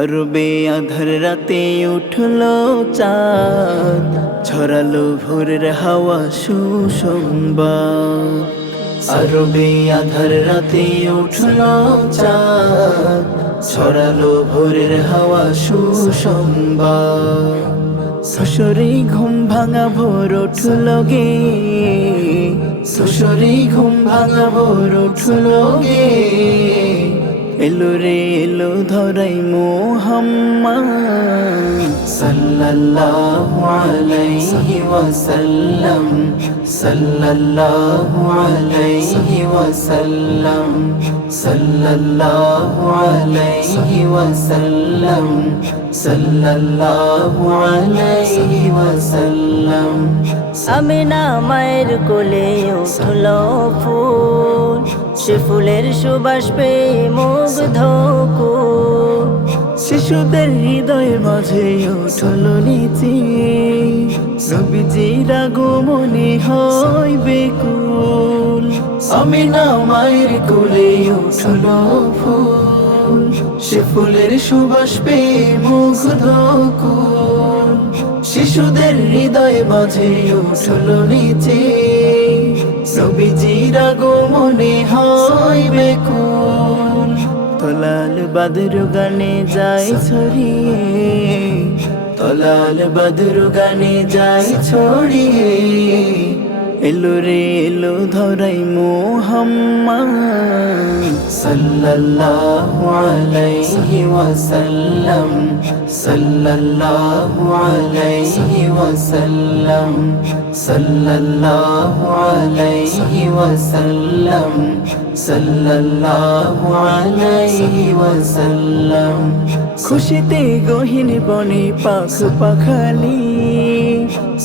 আরবে আধার রাতে উঠলো চাঁদ, ছড়ালো ভোরের হাওয়া সুসংবাদ। আরবে আধার রাতে উঠলো চাঁদ, ছড়ালো ভোরের হাওয়া সুসংবাদ। শশরে ঘুম ভাঙা ভোর উঠলো গে, শশরে ঘুম ভাঙা ভোর উঠলো গে। এলো রে এলো ধরাই মুহাম্মদ সাল্লাল্লাহু আলাইহি ওয়াসাল্লাম, সাল্লাল্লাহু আলাইহি ওয়াসাল্লাম, সাল্লাল্লাহু আলাইহি ওয়াসাল্লাম, সাল্লাল্লাহু আলাইহি ওয়াসাল্লাম। আমিনা মায়ের কোলে উঠলো ফুল, সে ফুলের সুবাস পেয়ে মুগ্ধ কুল। শিশুদের হৃদয়ের মাঝে উঠলো নিচে, নবীজির আগমনে হয় বেকুল। আমিনা মায়ের কোলে উঠলো ফুল, সে ফুলের সুবাস পেয়ে মুগ্ধ কুল। শিশুদের হৃদয় মাঝে উঠলো নিচে, নবীজির আগমনে হয় বেকুল। তলাল বাদর গানে যায় ছড়িয়ে, তলাল বাদর গানে যায় ছড়িয়ে। এলো রে এলো ধরাই মুহাম্মদ সাল্লাল্লাহু আলাইহি ওয়াসাল্লাম, সাল্লাল্লাহু আলাইহি ওয়াসাল্লাম, সাল্লাল্লাহু আলাইহি ওয়াসাল্লাম, সাল্লাল্লাহু আলাইহি ওয়াসাল্লাম। খুশিতে গহীন বনে পাখ পাখালি,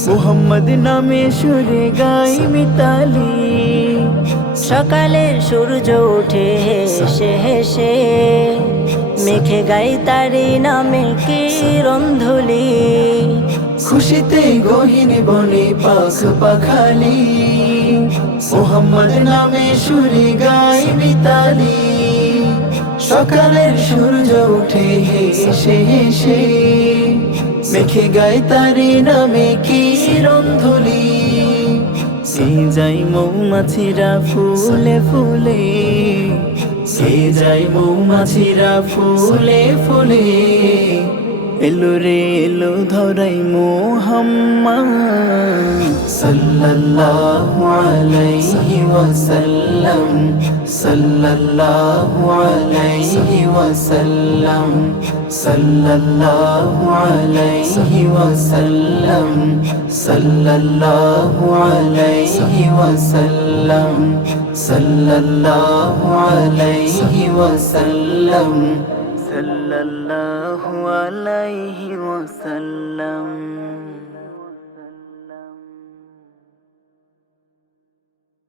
মুহাম্মদ নামে সুরে গাই মিতালি। সকালের সূর্য উঠে হেসে হেসে, মেঘে গাই তারি নামে কিরণ ধুলি। খুশিতে গহীন বনে পাখ পাখালি, মুহাম্মদ নামে সুরে গাই মিতালি। সকালের সূর্য উঠে হেসে হেসে, মেঘে গায় তারি নামে কিরণ ধুলি। সে যাই মৌমাছিরা ফুলে ফুলে, সে যাই মৌমাছিরা ফুলে ফুলে। এলো রে এলো ধরাই মুহাম্মদ সাল্লাল্লাহু আলাইহি ওয়াসাল্লাম, সাল্লাল্লাহু আলাইহি ওয়াসাল্লাম, সাল্লাল্লাহু আলাইহি ওয়াসাল্লাম, সাল্লাল্লাহু আলাইহি ওয়াসাল্লাম, সাল্লাল্লাহু আলাইহি ওয়াসাল্লাম, সাল্লাল্লাহু আলাইহি ওয়াসাল্লাম।